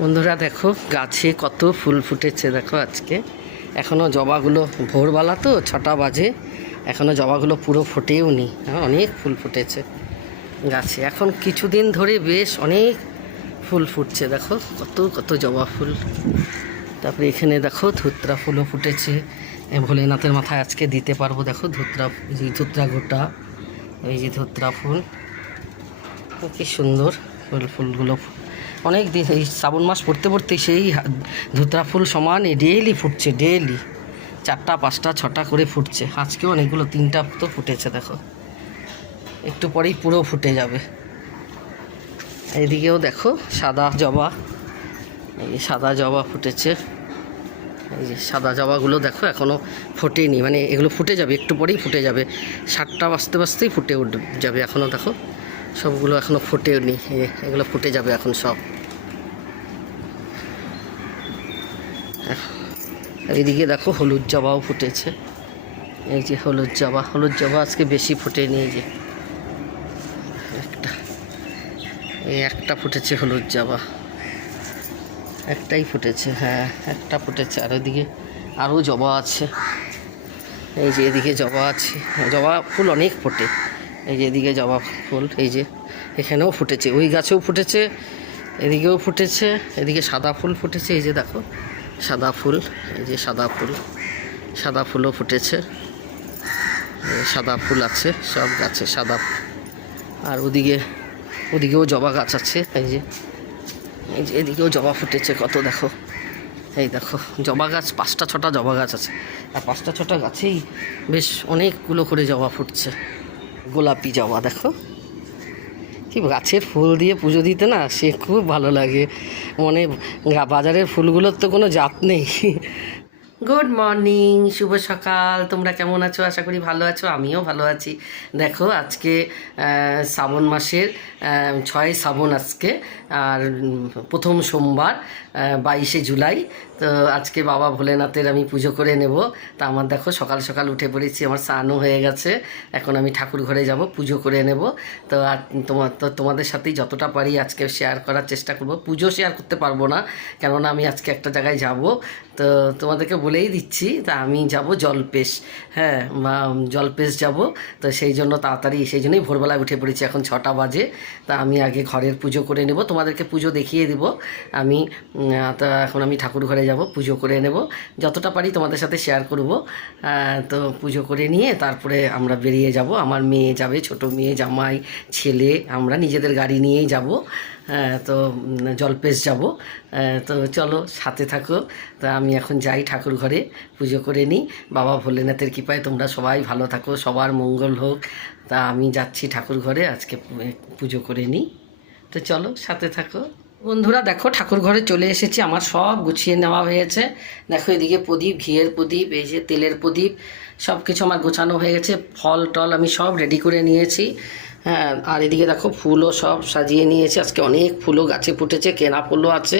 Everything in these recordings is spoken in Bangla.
বন্ধুরা দেখো গাছে কত ফুল ফুটেছে দেখো আজকে। এখনও জবাগুলো ভোরবেলা তো ছটা বাজে এখনও জবাগুলো পুরো ফোটেও নি। হ্যাঁ, অনেক ফুল ফুটেছে গাছে। এখন কিছুদিন ধরে বেশ অনেক ফুল ফুটছে দেখো কত কত জবা ফুল। তারপরে এখানে দেখো ধুত্রা ফুলও ফুটেছে। ভোলেনাথের মাথায় আজকে দিতে পারব দেখো ধুত্রা ধুত্রা গোটা এই যে ধুত্রা ফুল। কি সুন্দর ফুল ফুলগুলো অনেক দিন এই শ্রাবণ মাস পড়তে পড়তে সেই ধুতরা ফুল সমান ডেইলি ফুটছে ডেইলি চারটা, পাঁচটা, ছটা করে ফুটছে। আজকেও অনেকগুলো, তিনটা তো ফুটেছে, দেখো। একটু পরেই পুরো ফুটে যাবে। এদিকেও দেখো, সাদা জবা। এই সাদা জবা ফুটেছে। এই যে সাদা জবাগুলো দেখো এখনও ফোটেনি। মানে এগুলো ফুটে যাবে, একটু পরেই ফুটে যাবে। সাতটা বাজতে বাজতেই ফুটে উঠ, যাবে এখনও দেখো। সবগুলো এখনও এই এগুলো ফুটে যাবে এখন সব। এইদিকে দেখো হলুদ জবাও ফুটেছে। এই যে হলুদ জবা হলুদ জবা আজকে বেশি ফোটেনি, এই যে। একটা, এই একটা ফুটেছে হলুদ জবা। একটাই ফুটেছে হ্যাঁ একটা ফুটেছে। আর ওইদিকে আরও জবা আছে। এই যে এদিকে জবা আছে, জবা ফুল অনেক ফোটে। এই যে এদিকে জবা ফুল, এই যে এখানেও ফুটেছে। ওই গাছেও ফুটেছে, এদিকেও ফুটেছে, এদিকে সাদা ফুল ফুটেছে, এই যে দেখো, সাদা ফুল, এই যে সাদা ফুল, সাদা ফুলও ফুটেছে সাদা ফুল আছে সব গাছে, সাদা। আর ওদিকে, ওদিকেও জবা গাছ আছে, এই যে এই যে এদিকেও জবা ফুটেছে, কত দেখো। এই দেখো, জবা গাছ, পাঁচটা ছটা জবা গাছ আছে। আর পাঁচটা ছটা গাছেই বেশ অনেকগুলো করে জবা ফুটছে। গোলাপি জবা, দেখো। কি গাছের ফুল দিয়ে পুজো দিতে না, সে খুব ভালো লাগে। মানে বাজারের ফুলগুলোর তো কোনো জাত নেই। গুড মর্নিং শুভ সকাল। তোমরা কেমন আছো? আশা করি ভালো আছো, আমিও ভালো আছি। দেখো, আজকে শ্রাবণ মাসের ছয় শ্রাবণ আজকে। আর প্রথম সোমবার বাইশে জুলাই। তো আজকে বাবা ভোলেনাথের আমি পুজো করে নেব। তা আমার দেখো, সকাল সকাল উঠে পড়েছি, আমার স্নানও হয়ে গেছে। এখন আমি ঠাকুর ঘরে যাব, পুজো করে নেব। তো তোমার তো তোমাদের সাথেই যতটা পারি আজকে শেয়ার করার চেষ্টা করব। পুজো শেয়ার করতে পারব না, কেননা আমি আজকে একটা জায়গায় যাব। তো তোমাদেরকে বলেই দিচ্ছি, তা আমি যাব জলপেশ হ্যাঁ বা জলপেশ যাব, তো সেই জন্য তাড়াতাড়ি, সেই জন্যই ভোরবেলায় উঠে পড়েছি, এখন ছটা বাজে, তা আমি আগে ঘরের পুজো করে নেব, তোমাদেরকে পুজো দেখিয়ে দেব, আমি তা এখন আমি ঠাকুর ঘরে যাব, পুজো করে নেব, যতটা পারি তোমাদের সাথে শেয়ার করব তো পুজো করে নিয়ে তারপরে আমরা বেরিয়ে যাব, আমার মেয়ে যাবে, ছোট মেয়ে, জামাই, ছেলে, আমরা নিজেদের গাড়ি নিয়েই যাব তো উম, জলপেশ যাব। তো চলো সাথে থাকো। তা আমি এখন যাই ঠাকুর ঘরে পুজো করে নিই। বাবা ভোলেনাথের কৃপায় তোমরা সবাই ভালো থাকো সবার মঙ্গল হোক। তা আমি যাচ্ছি ঠাকুর ঘরে আজকে পুজো করে নিই। তো চলো সাথে থাকো। বন্ধুরা দেখো ঠাকুর ঘরে চলে এসেছি। আমার সব গুছিয়ে নেওয়া হয়েছে। দেখো এদিকে প্রদীপ ঘিয়ের প্রদীপ এই যে তেলের প্রদীপ সব কিছু আমার গোছানো হয়ে গেছে। ফল টল আমি সব রেডি করে নিয়েছি। হ্যাঁ আর এদিকে দেখো ফুলও সব সাজিয়ে নিয়েছে। আজকে অনেক ফুলও গাছে ফুটেছে, কেনা ফুলও আছে।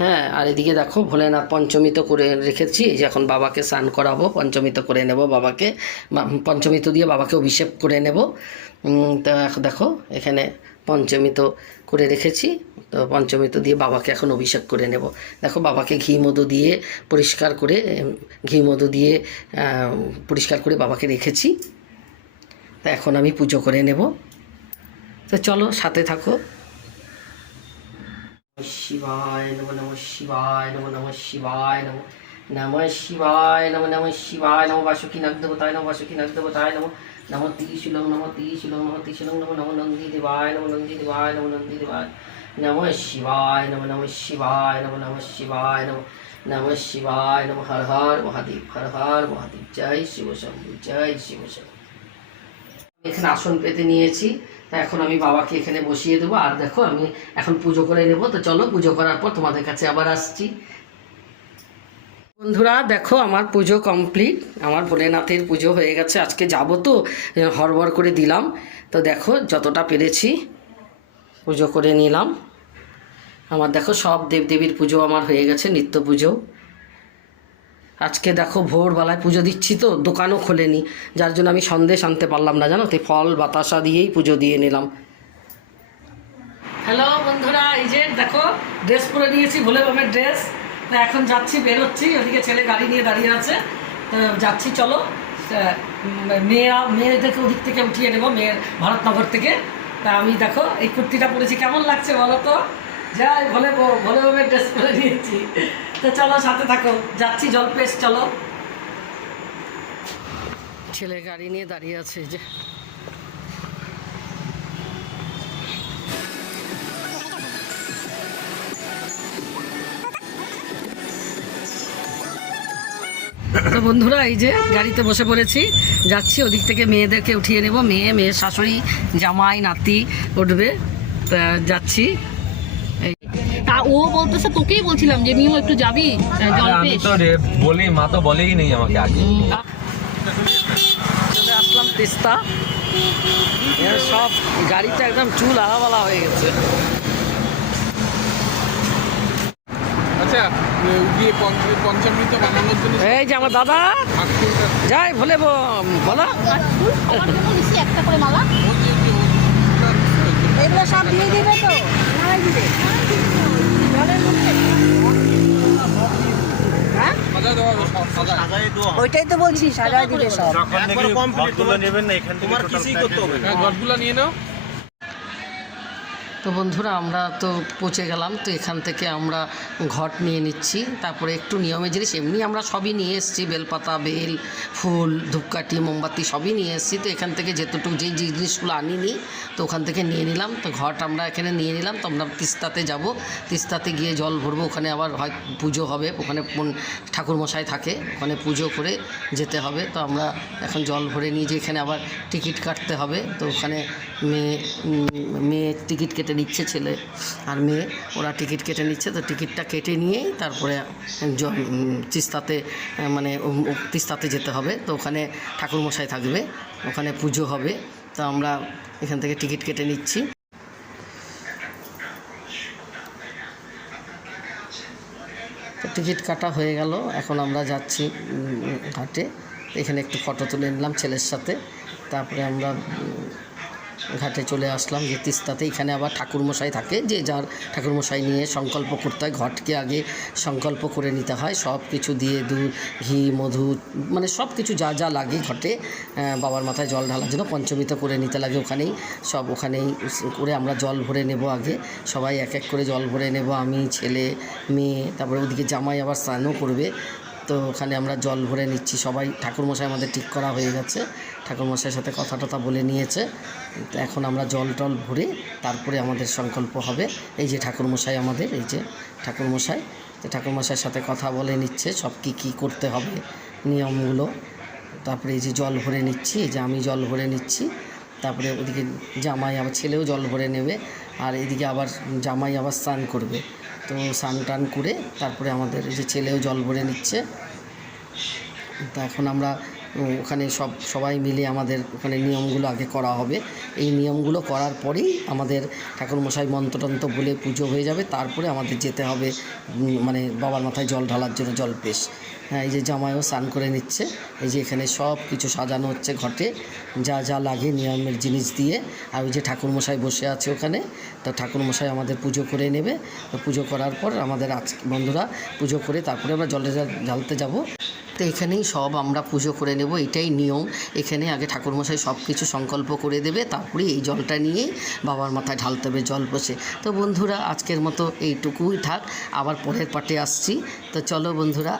হ্যাঁ আর এদিকে দেখো ভোলেনাথ পঞ্চমী তো করে রেখেছি। যে এখন বাবাকে স্নান করাবো, পঞ্চমী তো করে নেব বাবাকে। পঞ্চমী তো দিয়ে বাবাকে অভিষেক করে নেব। তা দেখো, এখানে পঞ্চমী তো করে রেখেছি। তো পঞ্চমী তো দিয়ে বাবাকে এখন অভিষেক করে নেব। দেখো বাবাকে ঘি মধু দিয়ে পরিষ্কার করে ঘি মধু দিয়ে পরিষ্কার করে বাবাকে রেখেছি। তা এখন আমি পুজো করে নেব। তো চলো, সাথে থাকো। শিবায় নম নম শিবায় নম নম শিবায় নম নম শিবায় নম নম শিবায় নম বাসুকি নাগ দেবতায় নম বাসুকি নাগ দেবতায় নম নম ত্রিশূলং নম ত্রিশূলং নম নম নম নন্দী দেবায় নম নন্দী দেবায় নম নম শিবায় নম নম শিবায় নম নম শিবায় নম নম শিবায় নম হর হর মহাদেব, হর হর মহাদেব। জয় শিব শম্ভু, জয় শিব শম্ভু। এখানে আসন পেতে নিয়েছি। তা এখন আমি বাবাকে এখানে বসিয়ে দেবো, আর দেখো আমি এখন পুজো করে নেব। তো চলো, পুজো করার পর তোমাদের কাছে আবার আসছি। বন্ধুরা, দেখো আমার পুজো কমপ্লিট। আমার ভোলেনাথের পুজো হয়ে গেছে। আজকে যাব তো হরবর করে দিলাম। তো দেখো, যতটা পেরেছি পুজো করে নিলাম। আমার দেখো সব দেবদেবীর পুজো আমার হয়ে গেছে, নিত্য পুজো। আজকে দেখো ভোরবেলায় পুজো দিচ্ছি তো, দোকানও খোলেনি। যার জন্য আমি সন্দেশ আনতে পারলাম না, জানো তো ফল বাতাসা দিয়েই পুজো দিয়ে নিলাম। হ্যালো বন্ধুরা, এই যে দেখো, ড্রেস পরে নিয়েছি, ভোলে বামের ড্রেস। তা এখন যাচ্ছি, বেরোচ্ছি, ওদিকে ছেলে গাড়ি নিয়ে দাঁড়িয়ে আছে। যাচ্ছি, চলো। মেয়েরা, মেয়েদেরকে ওদিক থেকে উঠিয়ে নেব, মেয়ের ভারতনগর থেকে। তা আমি দেখো, এই কুর্তিটা পরেছি, কেমন লাগছে বলো তো? যাই, ভোলে ভোলে বামের ড্রেস পরে নিয়েছি। চলো, সাথে থাকো। যাচ্ছি জলপেশ, চলো। ছেলে গাড়ি নিয়ে দাঁড়িয়ে আছে যে। বন্ধুরা, এই যে গাড়িতে বসে পড়েছি। যাচ্ছি, ওদিক থেকে মেয়েদেরকে উঠিয়ে নেব। মেয়ে, মেয়ের শাশুড়ি, জামাই, নাতি উঠবে। যাচ্ছি। তা ও বলতেছে তোকেই বলছিলাম যে মিও একটু যাবি? আমি তো রে বলি মা তো বলেই নেই আমাকে আগে। চলে আসলাম তিস্তা। সব গাড়িটা একদম চুল আলাবালা হয়ে গেছে। আচ্ছা এই যে আমার দাদা যাই ভুলে বলো। একটা করে মালা। এগুলো সব দিয়ে দিবে তো দিবে জলের মধ্যে হ্যাঁ সাজা দেওয়া হবে, সব সাজা ওইটাই তো বলছি সাজা দিলে সব। হ্যাঁ ঘরগুলো নিয়ে নাও। তো বন্ধুরা, আমরা তো পচে গেলাম, তো এখান থেকে আমরা ঘট নিয়ে নিচ্ছি। তারপরে একটু নিয়মে জিনিস, এমনি আমরা সবই নিয়ে এসেছি, বেলপাতা, বেল, ফুল, ধূপকাঠি, মোমবাতি সবই নিয়ে এসেছি। তো এখান থেকে যেতটুকু, যেই জিনিসগুলো আনিনি, তো ওখান থেকে নিয়ে নিলাম। তো ঘট আমরা এখানে নিয়ে নিলাম। তো আমরা তিস্তাতে যাব। তিস্তাতে গিয়ে জল ভরবো। ওখানে আবার হয় পুজো হবে। ওখানে ঠাকুরমশাই থাকে। ওখানে পুজো করে যেতে হবে। তো আমরা এখন জল ভরে নিয়ে যে এখানে আবার টিকিট কাটতে হবে। তো ওখানে মেয়ে মেয়ে টিকিট কেটে নিচ্ছে ছেলে আর মেয়ে। ওরা টিকিট কেটে নিচ্ছে, তো টিকিটটা কেটে নিয়েই তারপরে তিস্তাতে মানে তিস্তাতে যেতে হবে। তো ওখানে ঠাকুরমশাই থাকবে, ওখানে পুজো হবে। তো আমরা এখান থেকে টিকিট কেটে নিচ্ছি। টিকিট কাটা হয়ে গেল, এখন আমরা যাচ্ছি ঘাটে। এখানে একটু ফটো তুলে নিলাম ছেলের সাথে। তারপরে আমরা ঘাটে চলে আসলাম, যে তিস্তাতে। এখানে আবার ঠাকুরমশাই থাকে, যে যার ঠাকুরমশাই নিয়ে সংকল্প করতে হয়, ঘটকে আগে সংকল্প করে নিতে হয়। সব কিছু দিয়ে দুধ, ঘি, মধু মানে সব কিছু যা যা লাগে ঘটে বাবার মাথায় জল ঢালার জন্য পঞ্চমিত করে নিতে লাগে ওখানেই। সব ওখানেই করে আমরা জল ভরে নেব আগে। সবাই এক এক করে জল ভরে নেব, আমি, ছেলে, মেয়ে, তারপরে ওদিকে জামাই আবার স্নানও করবে। তো ওখানে আমরা জল ভরে নিচ্ছি, সবাই ঠাকুরমশাই আমাদের ঠিক করা হয়ে গেছে। ঠাকুরমশাইয়ের সাথে কথা টথা বলে নিয়েছে। তো এখন আমরা জল টল ভরে তারপরে আমাদের সংকল্প হবে। এই যে ঠাকুরমশাই আমাদের, এই যে ঠাকুরমশাই, তো ঠাকুরমশাইয়ের সাথে কথা বলে নিচ্ছে, সব কী কী করতে হবে, নিয়মগুলো। তারপরে এই যে জল ভরে নিচ্ছি, এই যে আমি জল ভরে নিচ্ছি, তারপরে ওদিকে জামাই আবার ছেলেও জল ভরে নেবে, আর এদিকে আবার জামাই আবার স্নান করবে। তো স্নান টান করে তারপরে আমাদের যে ছেলেও জল ভরে নিচ্ছে। তা এখন আমরা ওখানে সব, সবাই মিলে আমাদের ওখানে নিয়মগুলো আগে করা হবে। এই নিয়মগুলো করার পরেই আমাদের ঠাকুরমশাই মন্ত্রতন্ত্র বলে পুজো হয়ে যাবে। তারপরে আমাদের যেতে হবে মানে বাবার মাথায় জল ঢালার জন্য জল পেশ হ্যাঁ এই যে জামাইও স্নান করে নিচ্ছে। এই যে এখানে সব কিছু সাজানো হচ্ছে ঘটে। যা যা লাগে নিয়মের জিনিস দিয়ে। আর ওই যে ঠাকুরমশাই বসে আছে ওখানে, তো ঠাকুরমশাই আমাদের পুজো করে নেবে। তো পুজো করার পর আমাদের আজ, বন্ধুরা পুজো করে তারপরে আমরা জলে ঢালতে যাব। তো এখানেই সব আমরা পুজো করে নেব, এটাই নিয়ম। এখানে আগে ঠাকুরমশাই সব কিছু সংকল্প করে দেবে, তারপরে এই জলটা নিয়ে বাবার মাথায় ঢালতে হবে জল বসে। তো বন্ধুরা, আজকের মতো এইটুকুই থাক, আবার পরের পাটে আসছি। তো চলো বন্ধুরা